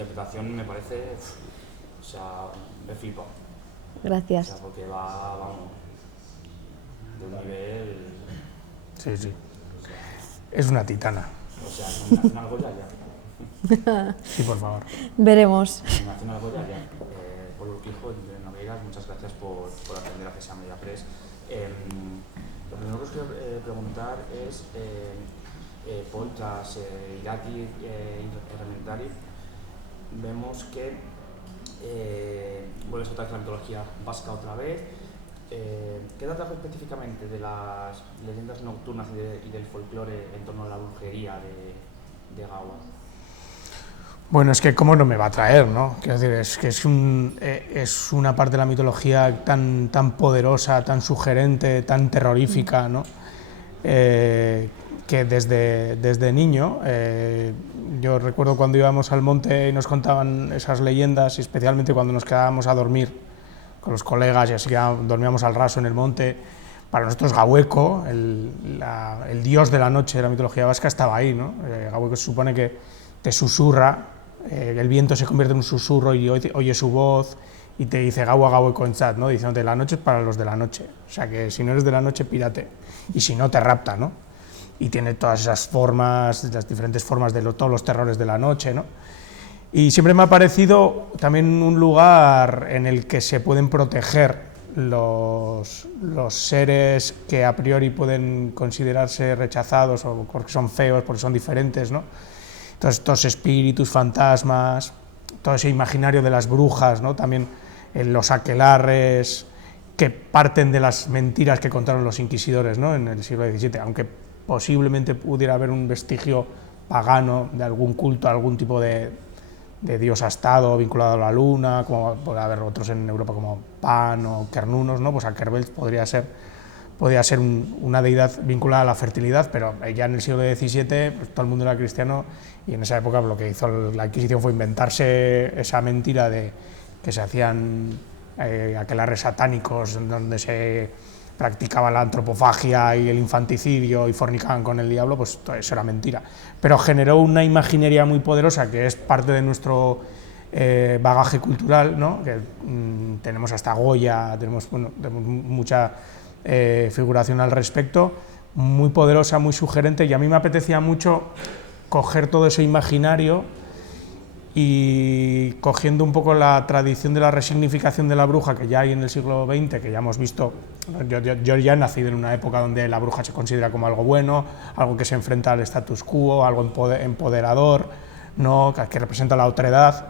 interpretación me parece, o sea, me flipa. Gracias. O sea, porque va, vamos, de un nivel... Sí, sí. Es una titana. O sea, nominación al Goya ya. Sí, por favor. Veremos. Nominación al Goya ya. Polo Urquijo, de Nogueras, muchas gracias por atender a CESA Media Press. Lo primero que os quiero preguntar es, Paul, tras Irati Elementary, vemos que vuelves otra vez a la mitología vasca otra vez. ¿Qué trata específicamente de las leyendas nocturnas y del folclore en torno a la brujería de Gaua? Bueno, es que cómo no me va a atraer, ¿no? Quiero decir, es que es una parte de la mitología tan poderosa, tan sugerente, tan terrorífica, ¿no? Que desde niño, yo recuerdo cuando íbamos al monte y nos contaban esas leyendas, y especialmente cuando nos quedábamos a dormir con los colegas y así que dormíamos al raso en el monte. Para nosotros Gaueko, el dios de la noche de la mitología vasca, estaba ahí, ¿no? Gaueko se supone que te susurra, el viento se convierte en un susurro y oye su voz y te dice Gaua Gaueko entzat, ¿no? Diciéndote la noche es para los de la noche, o sea que si no eres de la noche, pírate, y si no te rapta, ¿no? Y tiene todas esas formas, las diferentes formas de todos los terrores de la noche, ¿no? Y siempre me ha parecido también un lugar en el que se pueden proteger los seres que a priori pueden considerarse rechazados o porque son feos, porque son diferentes, ¿no? Entonces, estos espíritus, fantasmas, todo ese imaginario de las brujas, ¿no? También los aquelarres que parten de las mentiras que contaron los inquisidores, ¿no? En el siglo XVII, aunque posiblemente pudiera haber un vestigio pagano de algún culto, algún tipo de dios astado vinculado a la luna, como puede haber otros en Europa como Pan o Kernunos, ¿no? Pues Akerbels podría ser una deidad vinculada a la fertilidad, pero ya en el siglo XVII pues, todo el mundo era cristiano y en esa época lo que hizo la Inquisición fue inventarse esa mentira de que se hacían aquelarres satánicos donde se practicaba la antropofagia y el infanticidio y fornicaban con el diablo, pues todo eso era mentira. Pero generó una imaginería muy poderosa que es parte de nuestro bagaje cultural, ¿no? Que tenemos hasta Goya, tenemos mucha figuración al respecto, muy poderosa, muy sugerente, y a mí me apetecía mucho coger todo ese imaginario y cogiendo un poco la tradición de la resignificación de la bruja que ya hay en el siglo XX, que ya hemos visto, yo ya he nacido en una época donde la bruja se considera como algo bueno, algo que se enfrenta al status quo, algo empoderador, ¿no? Que representa la otredad,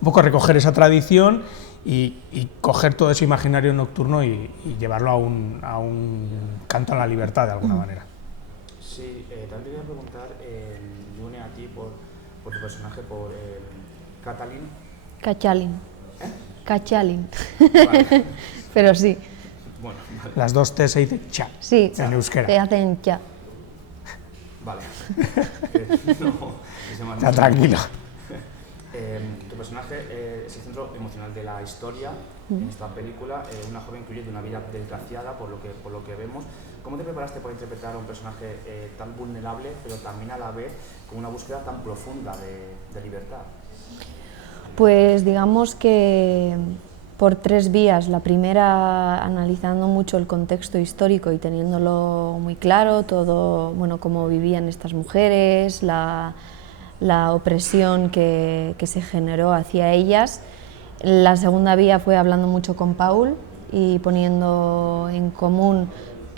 un poco recoger esa tradición y coger todo ese imaginario nocturno y llevarlo a un canto a la libertad de alguna manera. Sí, también te quería preguntar, me une a ti por tu personaje, por Catalin. Cachalin. ¿Eh? Cachalin. Vale. Pero sí. Bueno, vale. Las dos T se dice cha, Sí, en euskera. te hacen ya. Vale. No, que se me ha- Está tranquilo. Tu personaje es el centro emocional de la historia en esta película, una joven que huye de una vida desgraciada por lo que vemos. ¿Cómo te preparaste para interpretar a un personaje tan vulnerable, pero también a la vez con una búsqueda tan profunda de libertad? Pues digamos que por tres vías. La primera, analizando mucho el contexto histórico y teniéndolo muy claro, todo, bueno, cómo vivían estas mujeres, la opresión que se generó hacia ellas. La segunda vía fue hablando mucho con Paul y poniendo en común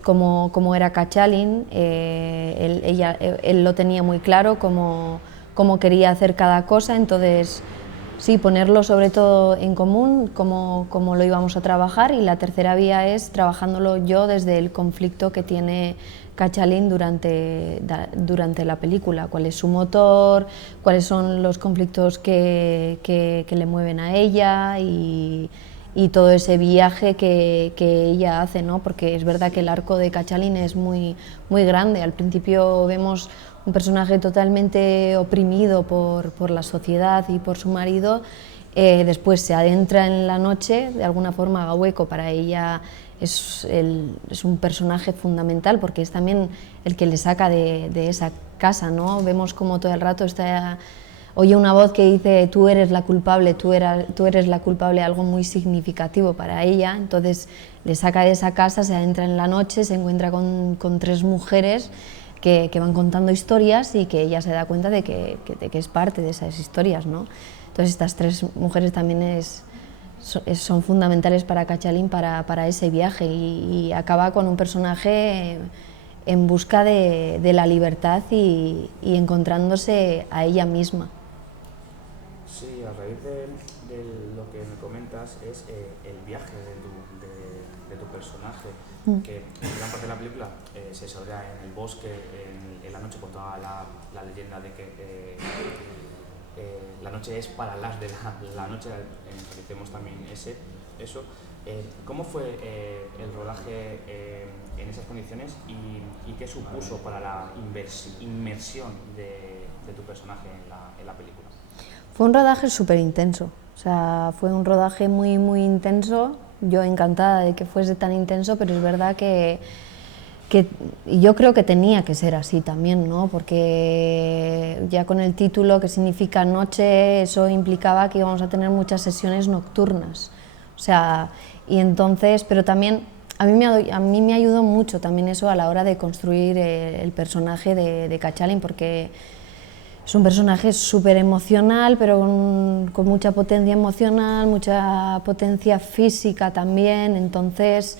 cómo era Cachalin. Él lo tenía muy claro, cómo quería hacer cada cosa, entonces sí, ponerlo sobre todo en común, cómo lo íbamos a trabajar. Y la tercera vía es trabajándolo yo desde el conflicto que tiene Cachalin durante la película, cuál es su motor, cuáles son los conflictos que le mueven a ella y todo ese viaje que ella hace, ¿no? Porque es verdad que el arco de Cachalin es muy grande. Al principio vemos un personaje totalmente oprimido por la sociedad y por su marido, después se adentra en la noche, de alguna forma Gaueko para ella es un personaje fundamental porque es también el que le saca de esa casa, ¿no? Vemos como todo el rato está oye una voz que dice tú eres la culpable, tú eres la culpable, algo muy significativo para ella. Entonces le saca de esa casa, se adentra en la noche, se encuentra con 3 mujeres que van contando historias y que ella se da cuenta de que es parte de esas historias, ¿no? Entonces estas 3 mujeres también son fundamentales para Cachalín para ese viaje y acaba con un personaje en busca de la libertad y encontrándose a ella misma. Sí, a raíz de lo que me comentas es el viaje de tu personaje, que en gran parte de la película se desarrolla en el bosque, en la noche, con toda la leyenda de que la noche es para las de la noche, enfatizamos también eso. ¿Cómo fue el rodaje en esas condiciones y qué supuso para la inmersión de tu personaje en la película? Fue un rodaje súper intenso, o sea, fue un rodaje muy, muy intenso. Yo encantada de que fuese tan intenso, pero es verdad que yo creo que tenía que ser así también, ¿no? Porque ya con el título, que significa noche, eso implicaba que íbamos a tener muchas sesiones nocturnas. O sea, y entonces, pero también a mí me ayudó mucho también eso a la hora de construir el personaje de Cachalín, porque es un personaje súper emocional, pero con mucha potencia emocional, mucha potencia física también. Entonces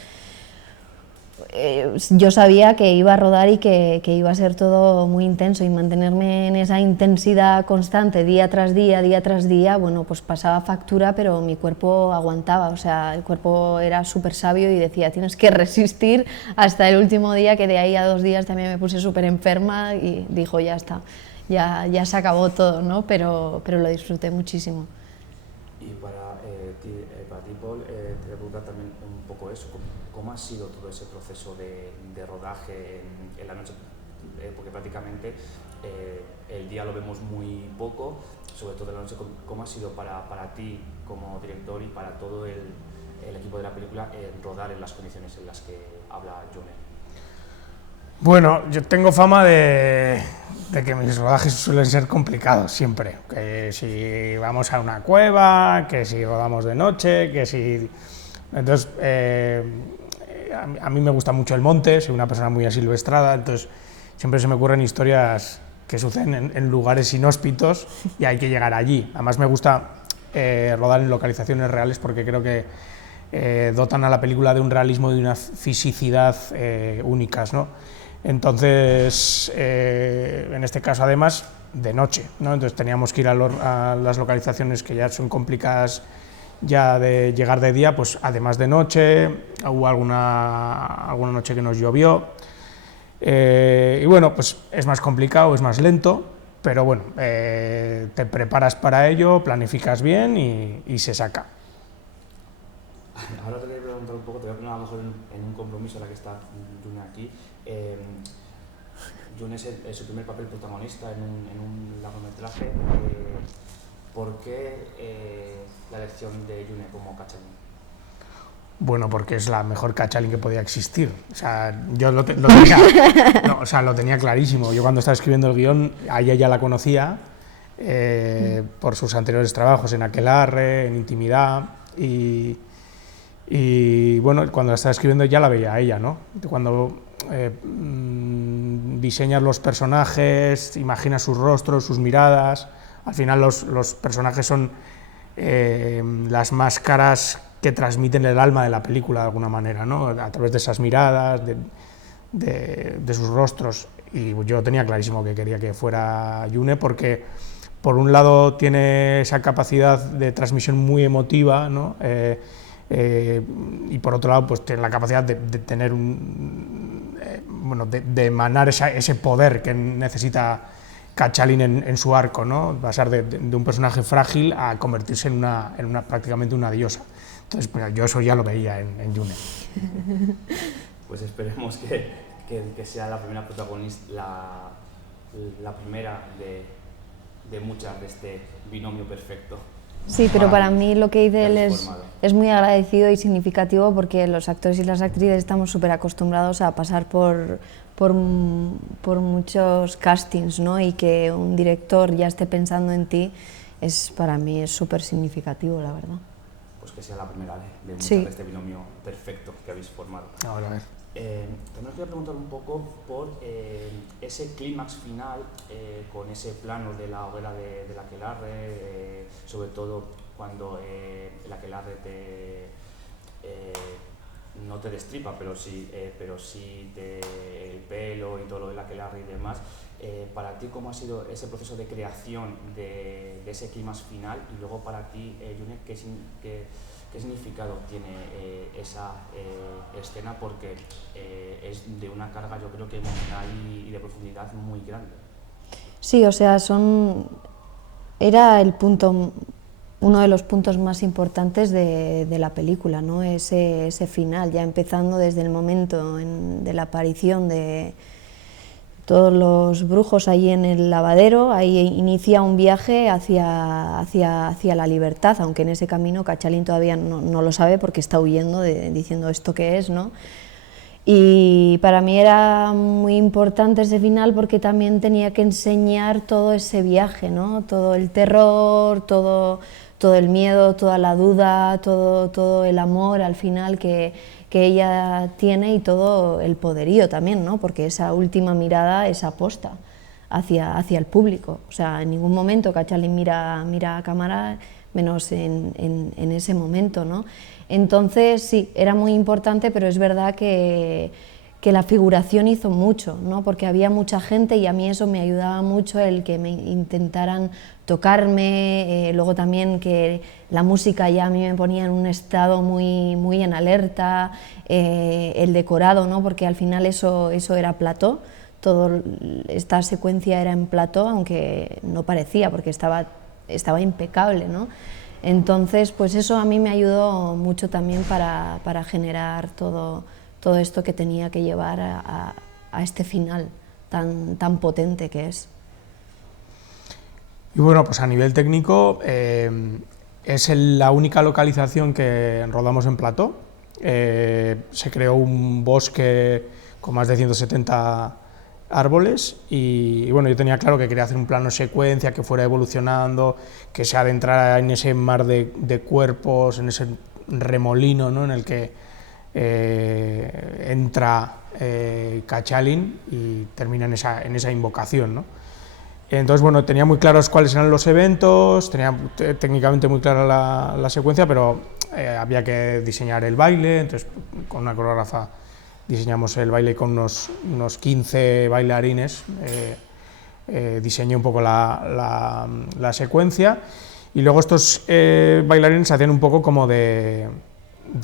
yo sabía que iba a rodar y que iba a ser todo muy intenso, y mantenerme en esa intensidad constante día tras día, bueno, pues pasaba factura, pero mi cuerpo aguantaba. O sea, el cuerpo era súper sabio y decía, tienes que resistir hasta el último día, que de ahí a 2 días también me puse súper enferma y dijo, ya está, ya se acabó todo, ¿no? Pero lo disfruté muchísimo. Y para ti, Paul, te voy a preguntar también un poco eso, ¿cómo ha sido todo ese proceso de rodaje en la noche? Porque prácticamente el día lo vemos muy poco, sobre todo en la noche. ¿Cómo ha sido para ti como director y para todo el equipo de la película rodar en las condiciones en las que habla June? Bueno, yo tengo fama de que mis rodajes suelen ser complicados siempre. Que si vamos a una cueva, que si rodamos de noche, que si... Entonces, a mí me gusta mucho el monte, soy una persona muy asilvestrada, entonces siempre se me ocurren historias que suceden en lugares inhóspitos y hay que llegar allí. Además me gusta rodar en localizaciones reales, porque creo que dotan a la película de un realismo y de una fisicidad únicas, ¿no? Entonces, en este caso además, de noche, ¿no? Entonces teníamos que ir a las localizaciones que ya son complicadas ya de llegar de día, pues además de noche, hubo alguna noche que nos llovió, y bueno, pues es más complicado, es más lento, pero bueno, te preparas para ello, planificas bien y se saca. Ahora te voy a preguntar un poco, te voy a poner a lo mejor en un compromiso, ahora que está June aquí. June es su primer papel protagonista en un largometraje. ¿Por qué la elección de June como Cachalín? Bueno, porque es la mejor Cachalín que podía existir. O sea, yo lo tenía clarísimo. Yo cuando estaba escribiendo el guión, a ella ya la conocía por sus anteriores trabajos en Aquelarre, en Intimidad, y bueno, cuando la estaba escribiendo ya la veía a ella, ¿no? Cuando diseñas los personajes, imaginas sus rostros, sus miradas, al final los personajes son las máscaras que transmiten el alma de la película de alguna manera, ¿no? A través de esas miradas, de sus rostros. Y yo tenía clarísimo que quería que fuera June, porque por un lado tiene esa capacidad de transmisión muy emotiva, ¿no? Y por otro lado pues tiene la capacidad de tener de emanar ese poder que necesita Cachalín en su arco, ¿no? Pasar de un personaje frágil a convertirse en prácticamente una diosa. Entonces, pues, yo eso ya lo veía en June. Pues esperemos que sea la primera protagonista, la primera de muchas de este binomio perfecto. Sí, pero para mí lo que dice él formado. es muy agradecido y significativo porque los actores y las actrices estamos súper acostumbrados a pasar por muchos castings, ¿no? Y que un director ya esté pensando en ti, para mí es súper significativo, la verdad. Pues que sea la primera de muchas Sí. de este binomio perfecto que habéis formado. Ahora, a ver. También os quería preguntar un poco por ese clímax final con ese plano de la hoguera de la aquelarre, sobre todo cuando el aquelarre no te destripa, pero sí el pelo y todo lo del aquelarre y demás. Para ti, ¿cómo ha sido ese proceso de creación de ese clímax final? Y luego para ti, June, ¿qué significado tiene esa escena? Porque es de una carga, yo creo que emocional y de profundidad muy grande. Sí, o sea, era uno de los puntos más importantes de la película, ¿no? Ese final, ya empezando desde el momento de la aparición de todos los brujos ahí en el lavadero. Ahí inicia un viaje hacia la libertad, aunque en ese camino Cachalín todavía no lo sabe porque está huyendo, diciendo esto qué es, ¿no? Y para mí era muy importante ese final porque también tenía que enseñar todo ese viaje, ¿no? Todo el terror, todo el miedo, toda la duda, todo el amor al final que ella tiene y todo el poderío también, ¿no? Porque esa última mirada es aposta hacia el público. O sea, en ningún momento Cachalín mira a cámara, menos en ese momento, ¿no? Entonces sí, era muy importante, pero es verdad que la figuración hizo mucho, ¿no? Porque había mucha gente y a mí eso me ayudaba mucho, el que me intentaran tocarme, luego también que la música ya a mí me ponía en un estado muy en alerta, el decorado, ¿no? Porque al final eso era plató, toda esta secuencia era en plató, aunque no parecía, porque estaba impecable, ¿no? Entonces, pues eso a mí me ayudó mucho también para generar todo esto que tenía que llevar a este final tan potente que es. Y bueno, pues a nivel técnico es la única localización que rodamos en plató. Se creó un bosque con más de 170 árboles y bueno, yo tenía claro que quería hacer un plano secuencia que fuera evolucionando, que se adentrara en ese mar de cuerpos, en ese remolino, ¿no? En el que entra Cachalín y termina en esa invocación, ¿no? Entonces, bueno, tenía muy claros cuáles eran los eventos, tenía técnicamente muy clara la secuencia, pero había que diseñar el baile. Entonces con una coreógrafa diseñamos el baile con unos 15 bailarines, diseñé un poco la secuencia, y luego estos bailarines hacían un poco como de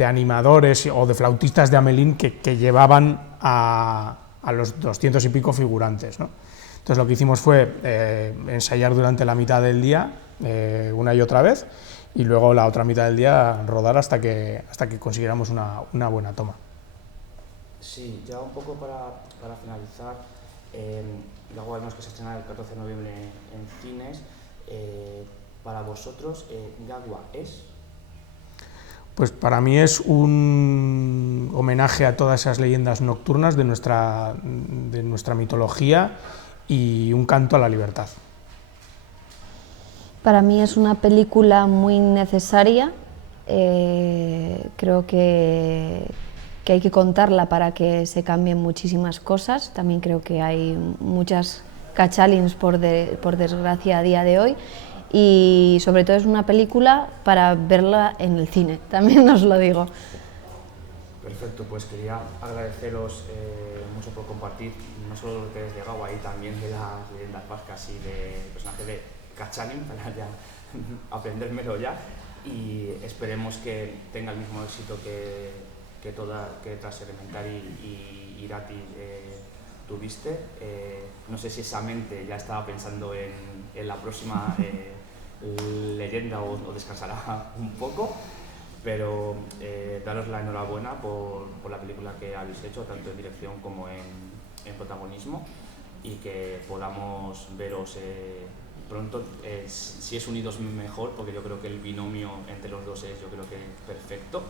animadores o de flautistas de Amelín que llevaban a los 200 y pico figurantes, ¿no? Entonces lo que hicimos fue ensayar durante la mitad del día una y otra vez, y luego la otra mitad del día rodar hasta que consiguiéramos una buena toma. Sí, ya un poco para finalizar, luego vemos que se estrena el 14 de noviembre en cines. Para vosotros, Gagua es... Pues para mí es un homenaje a todas esas leyendas nocturnas de nuestra mitología y un canto a la libertad. Para mí es una película muy necesaria, creo que hay que contarla para que se cambien muchísimas cosas. También creo que hay muchas Cachalins por desgracia a día de hoy, y sobre todo es una película para verla en el cine, también os lo digo. Perfecto, pues quería agradeceros mucho por compartir no solo lo que es de Gagua y también de las leyendas vascas y del personaje de Cachalín, para ya aprendérmelo ya, y esperemos que tenga el mismo éxito que tras Elementary y Irati tuviste. No sé si esa mente ya estaba pensando en la próxima leyenda o descansará un poco, pero daros la enhorabuena por la película que habéis hecho, tanto en dirección como en protagonismo, y que podamos veros pronto, si es unidos mejor, porque yo creo que el binomio entre los dos es, yo creo que perfecto.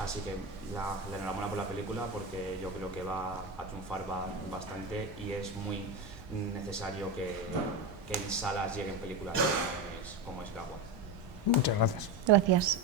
Así que la enhorabuena por la película, porque yo creo que va a triunfar bastante y es muy necesario que en salas lleguen películas como es Gagua. Muchas gracias. Gracias.